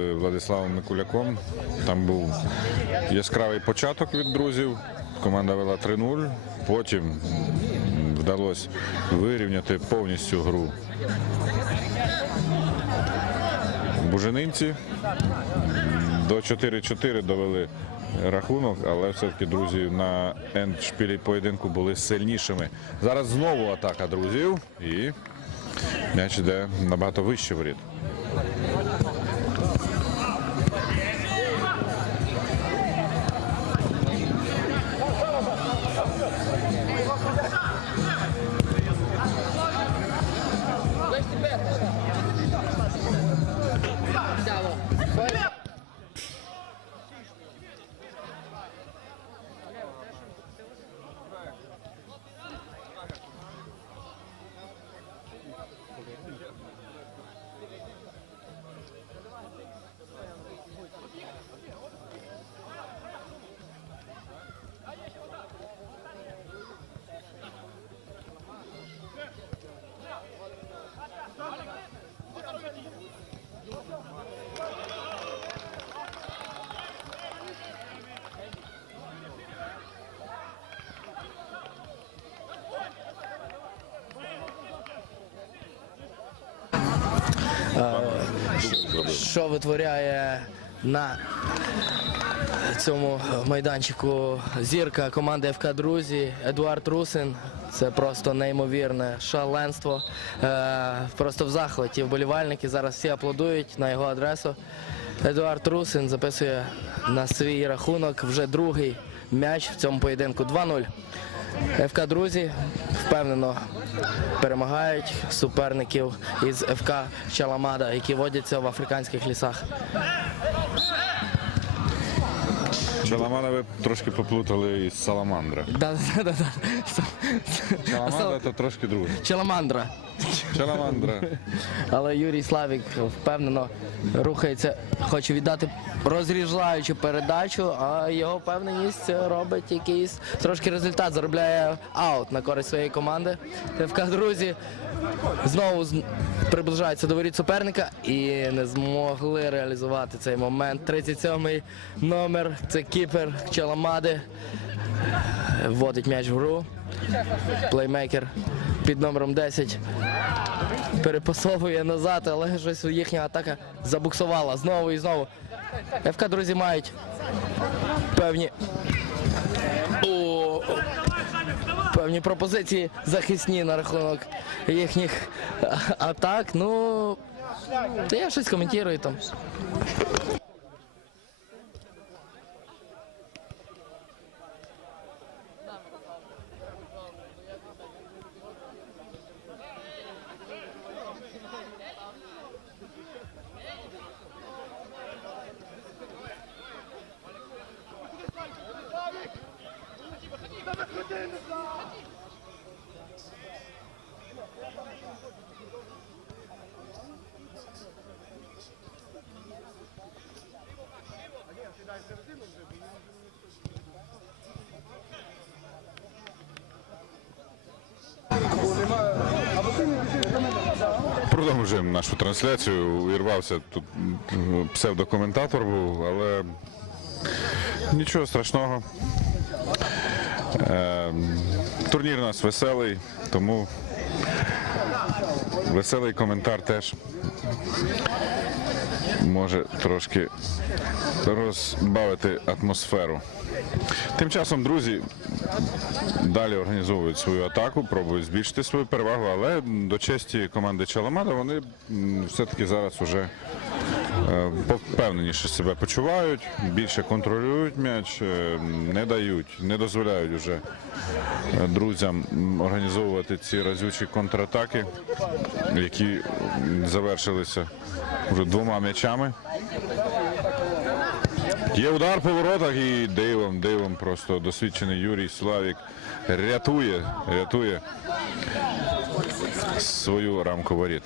Владиславом Микуляком. Там був яскравий початок від друзів. Команда вела 3-0. Потім вдалося вирівняти повністю гру. Буженинці до 4-4 довели рахунок, але все-таки друзі на ендшпілі поєдинку були сильнішими. Зараз знову атака друзів і м'яч йде набагато вище воріт. Що витворяє на цьому майданчику зірка команди ФК Друзі Едуард Русин. Це просто неймовірне шаленство. Е, Просто в захваті вболівальники зараз всі аплодують на його адресу. Едуард Русин записує на свій рахунок вже другий м'яч в цьому поєдинку 2-0. ФК Друзі впевнено перемагають суперників із ФК Чаламада, які водяться в африканських лісах. Чаламана ви трошки поплутали із Саламандра. Да, да, да, да. Чаламандра то трошки друге. Челамандра. Чаламандра. Але Юрій Славік впевнено рухається, хоче віддати розріжаючу передачу, а його впевненість робить якийсь трошки результат, заробляє аут на користь своєї команди. ФК друзі знову приближаються до воріт суперника і не змогли реалізувати цей момент. 37-й номер це кіпер Челамади. Вводить м'яч в гру. Плеймейкер під номером 10 перепасовує назад, але щось їхня атака забуксувала знову і знову. ФК, друзі, мають певні. О, певні пропозиції захисні на рахунок їхніх атак. Ну, я щось коментую там. Продовжуємо нашу трансляцію. Увірвався тут псевдокоментатор був, але нічого страшного. Е, Турнір у нас веселий, тому веселий коментар теж може трошки розбавити атмосферу. Тим часом, друзі, далі організовують свою атаку, пробують збільшити свою перевагу, але до честі команди Чаламада вони все-таки зараз вже е, впевненіше себе почувають, більше контролюють м'яч, е, не дають, не дозволяють вже е, друзям організовувати ці разючі контратаки, які завершилися вже двома м'ячами. Є удар по воротах і дивом, дивом просто досвідчений Юрій Славік рятує, рятує свою рамку воріт.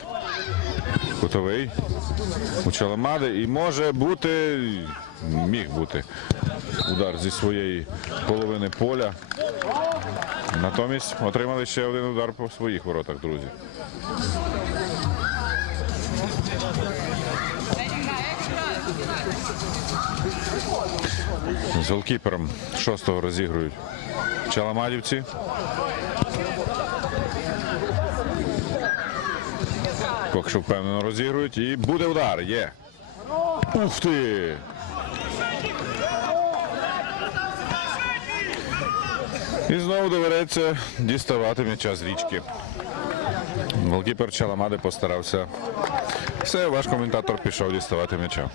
Кутовий у Чаламади і може бути, міг бути удар зі своєї половини поля. Натомість отримали ще один удар по своїх воротах, друзі. З голкіпером шостого розігрують Чаламадівці. Поки що впевнено розігрують. І буде удар. Є. Ух ти! І знову доведеться діставати м'яча з річки. Голкіпер Чаламади постарався. Все, ваш коментатор пішов діставати м'яча.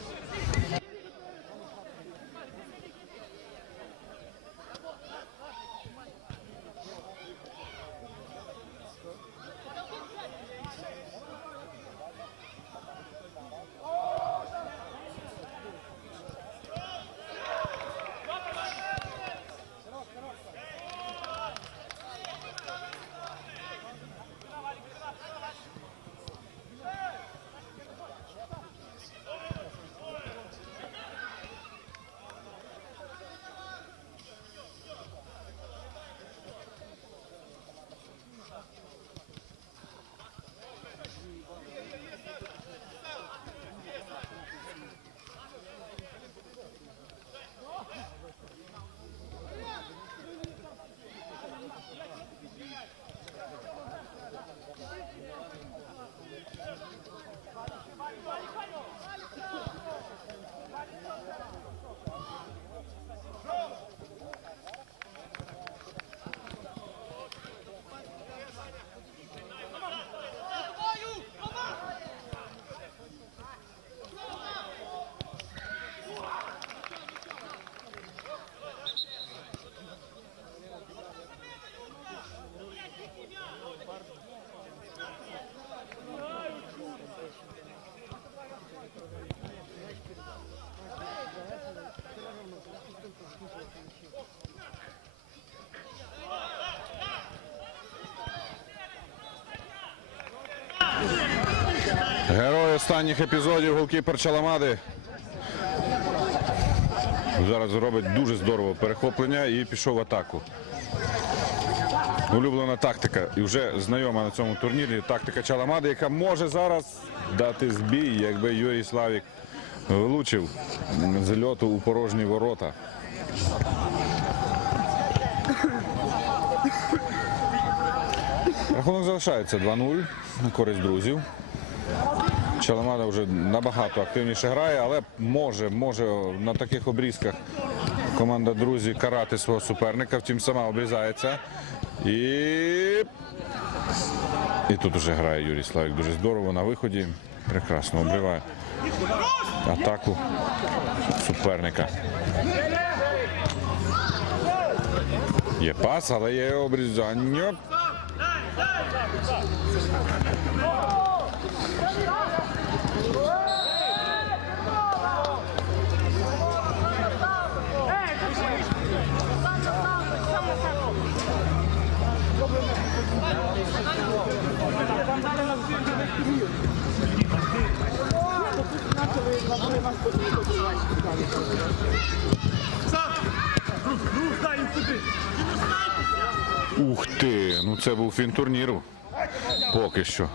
Останніх епізодів голкіпер Чаламади. Зараз робить дуже здорово перехоплення і пішов в атаку. Улюблена тактика і вже знайома на цьому турнірі. Тактика Чаламади, яка може зараз дати збій, якби Юрій Славік влучив з льоту у порожні ворота. Рахунок залишається 2-0 на користь друзів. Чаламада вже набагато активніше грає, але може, може на таких обрізках команда друзі карати свого суперника, втім сама обрізається. І, і тут вже грає Юрій Славік дуже здорово на виході. Прекрасно обриває атаку суперника. Є пас, але є обрізання. Ух ти! Ну це був фін турніру. Поки що.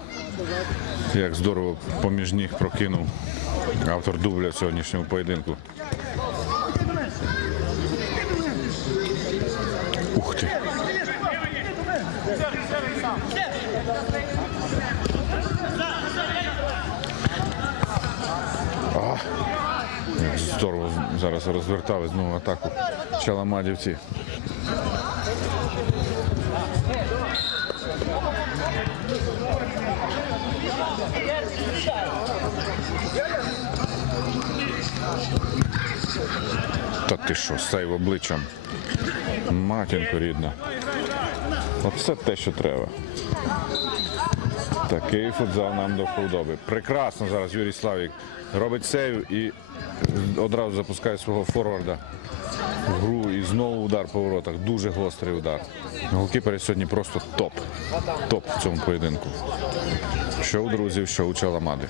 Як здорово поміж ніг прокинув автор дубля в сьогоднішньому поєдинку. Ух ти! Здорово зараз розвертали знову атаку Чаламадівці. Та ти що, сейв обличчям. Матінко рідна. Оце те, що треба. Такий футзал нам до вподоби. Прекрасно зараз Юрій Славік робить сейв і одразу запускає свого форварда в гру і знову удар по воротах. Дуже гострий удар. Голкіпери сьогодні просто топ. Топ в цьому поєдинку. Що у друзів, що у Чаламади.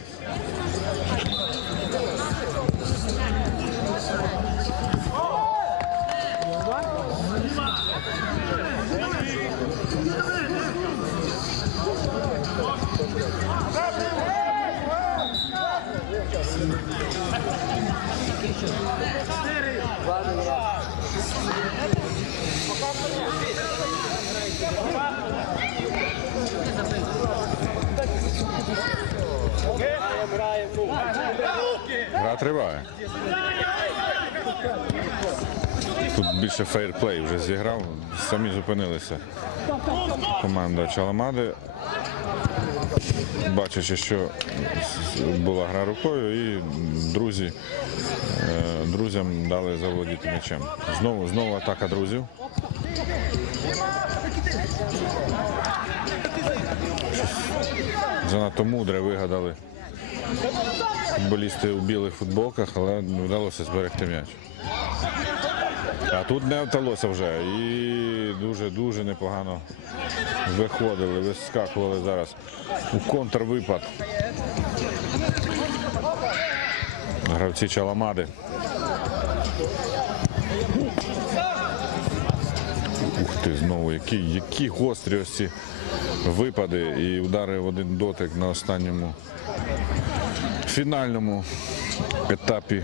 Гра триває. Тут більше фейрплей вже зіграв, самі зупинилися. Команда Чаламади. Бачачи, що була гра рукою, і друзі, е, друзям дали заволодіти м'ячем. Знову, знову атака друзів. Занадто мудре вигадали футболісти у білих футболках, але вдалося зберегти м'яч. А тут не вдалося вже. І дуже-дуже непогано виходили, вискакували зараз у контрвипад. Гравці Чаламади. Ух ти, знову, які, які гострі ось ці випади і удари в один дотик на останньому фінальному етапі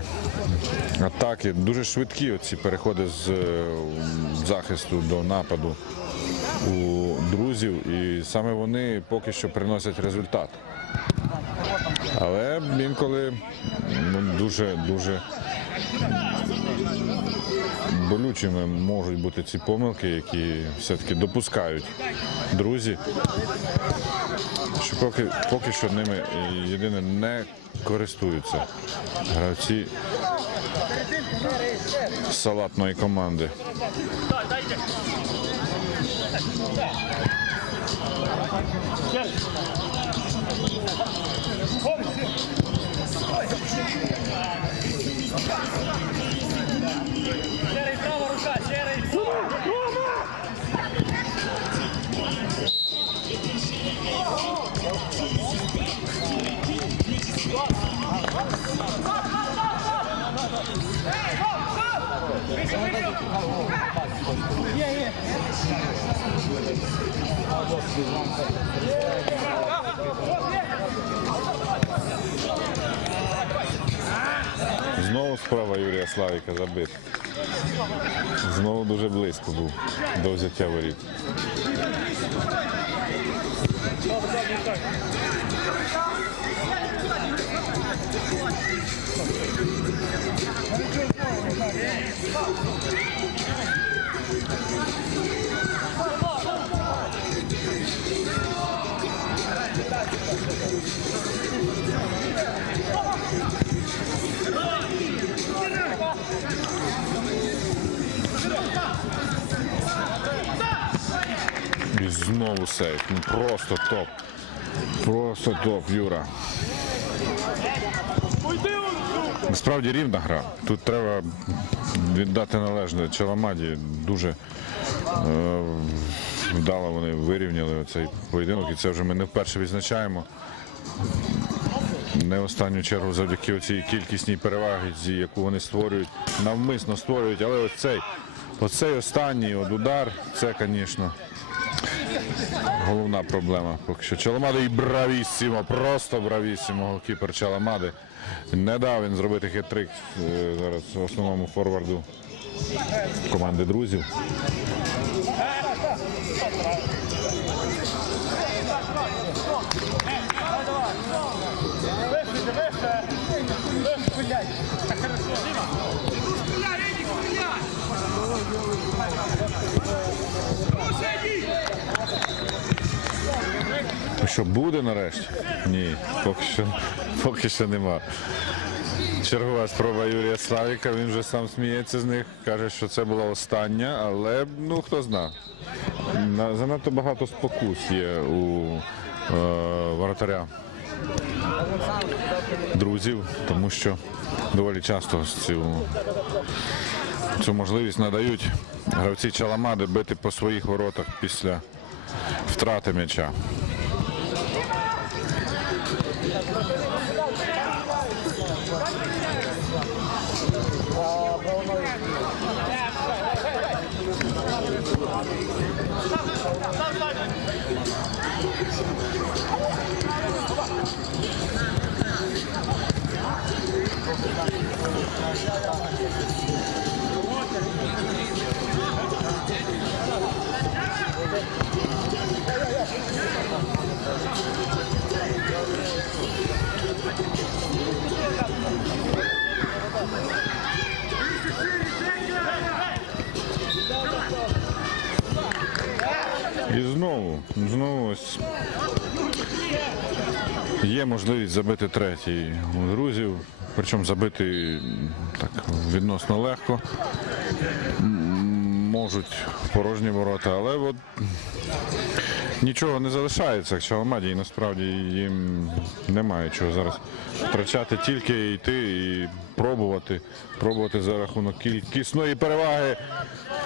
атаки. Дуже швидкі ці переходи з е, захисту до нападу у друзів, і саме вони поки що приносять результат. Але інколи ну, дуже дуже болючими можуть бути ці помилки, які все-таки допускають друзі що поки, поки що ними єдине не користуються гравці салатної команди. Знову справа Юрія Славіка забит. Знову дуже близько був до взяття воріт. Сейф. Ну просто топ. Просто топ, Юра. Насправді рівна гра. Тут треба віддати належне Челамаді. Дуже е, вдало вони вирівняли цей поєдинок, і це вже ми не вперше відзначаємо. Не в останню чергу завдяки цій кількісній перевагі, яку вони створюють, навмисно створюють, але ось цей, оцей останній от удар, це, звісно, головна проблема. Поки що Чаламади і бравісімо, просто бравісімо голкіпер Чаламади. Не дав він зробити хитрик е, зараз основному форварду команди друзів. Що буде нарешті? Ні, поки що, поки що нема. Чергова спроба Юрія Славіка, він вже сам сміється з них, каже, що це була остання, але ну хто зна. Занадто багато спокус є у е, воротаря друзів, тому що доволі часто цю, цю можливість надають гравці Чаламади бити по своїх воротах після втрати м'яча. Знову ось є можливість забити третій у друзів, причому забити так відносно легко. Можуть порожні ворота, але от нічого не залишається Чаламаді, і насправді їм немає чого зараз втрачати, тільки йти і пробувати, пробувати за рахунок кількісної переваги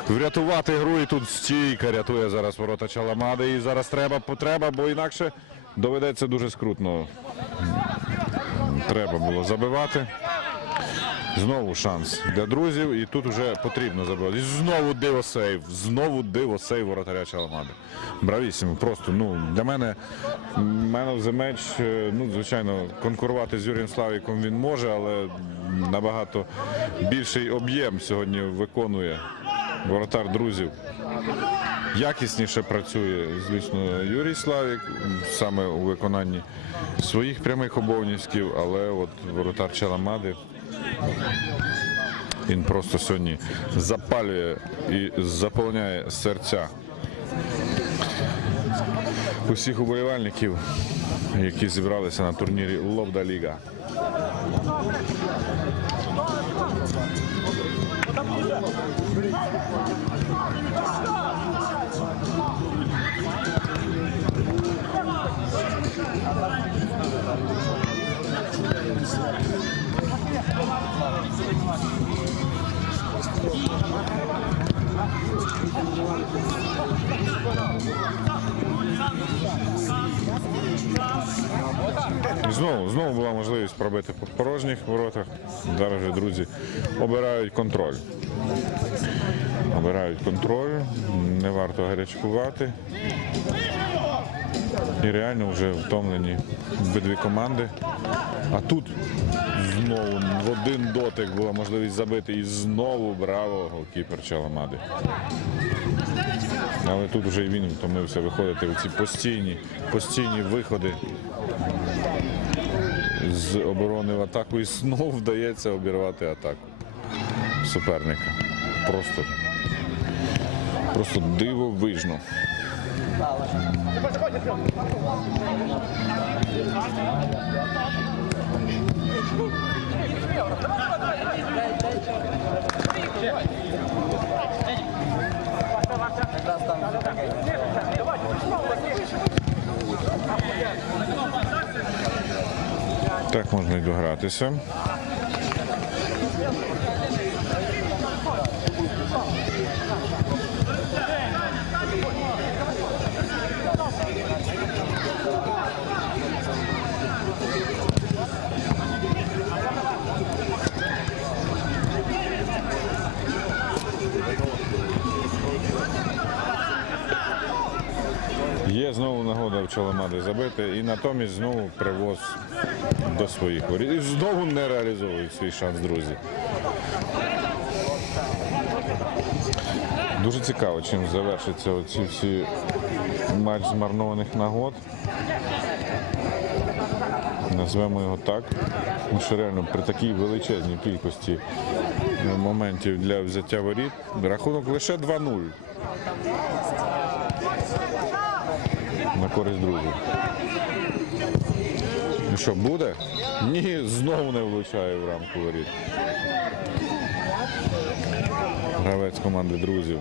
врятувати гру. І тут стійка рятує зараз ворота Чаламади. І зараз треба потреба, бо інакше доведеться дуже скрутно. Треба було забивати. Знову шанс для друзів, і тут вже потрібно забивати. І знову диво сейв. Знову диво сейв воротаря Чаламади. Бравісімо. Просто ну для мене Man of the Match, е, ну звичайно, конкурувати з Юрієм Славіком він може, але набагато більший об'єм сьогодні виконує воротар друзів. Якісніше працює, звісно, Юрій Славік саме у виконанні своїх прямих обов'язків, але от воротар Чаламади він просто сьогодні запалює і заповняє серця усіх уболівальників, які зібралися на турнірі Ловда Ліга. Знову, знову була можливість пробити по порожніх воротах. Зараз же друзі обирають контроль. Обирають контроль, не варто гарячкувати. І реально вже втомлені обидві команди. А тут знову в один дотик була можливість забити. І знову браво голкіпер Чаламади. Але тут вже і він втомився виходити в ці постійні, постійні виходи з оборони в атаку і знову вдається обірвати атаку суперника. Просто, просто дивовижно. Так можна й догратися. Є знову нагода в Чаламади забити, і натомість знову привоз до своїх воріт. І знову не реалізовують свій шанс, друзі. Дуже цікаво, чим завершиться оці всі матч змарнованих нагод. Назвемо його так. Тому що реально при такій величезній кількості моментів для взяття воріт рахунок лише 2-0 на користь друзів. Ну що, буде? Ні, знову не влучає в рамку воріт. Гравець команди друзів.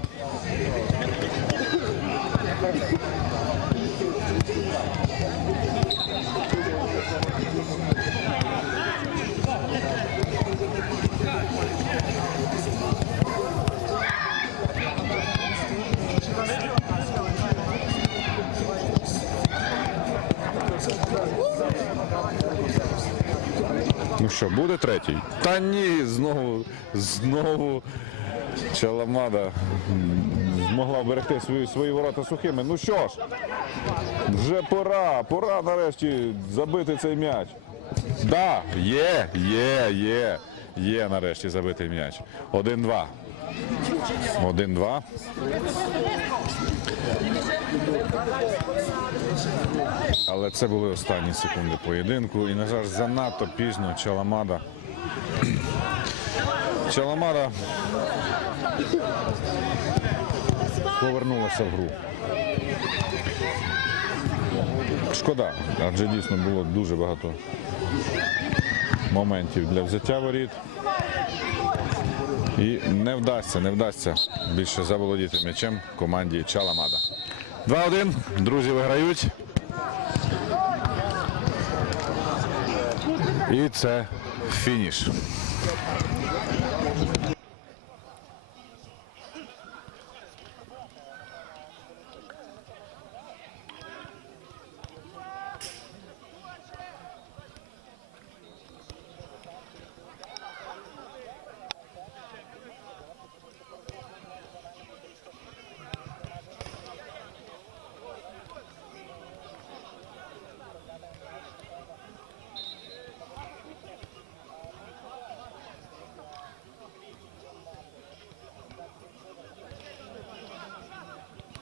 Ну що, буде третій? Та ні, знову, знову Чаламада змогла вберегти свої, свої ворота сухими. Ну що ж, вже пора, пора нарешті забити цей м'яч. Да, є, є, є, є нарешті забитий м'яч. Один-два. Один-два. Але це були останні секунди поєдинку. І, на жаль, занадто пізно Чаламада. Чаламада повернулася в гру. Шкода, адже дійсно було дуже багато моментів для взяття воріт. І не вдасться, не вдасться більше заволодіти м'ячем команді Чаламада. 2-1. Друзі виграють. І це фініш.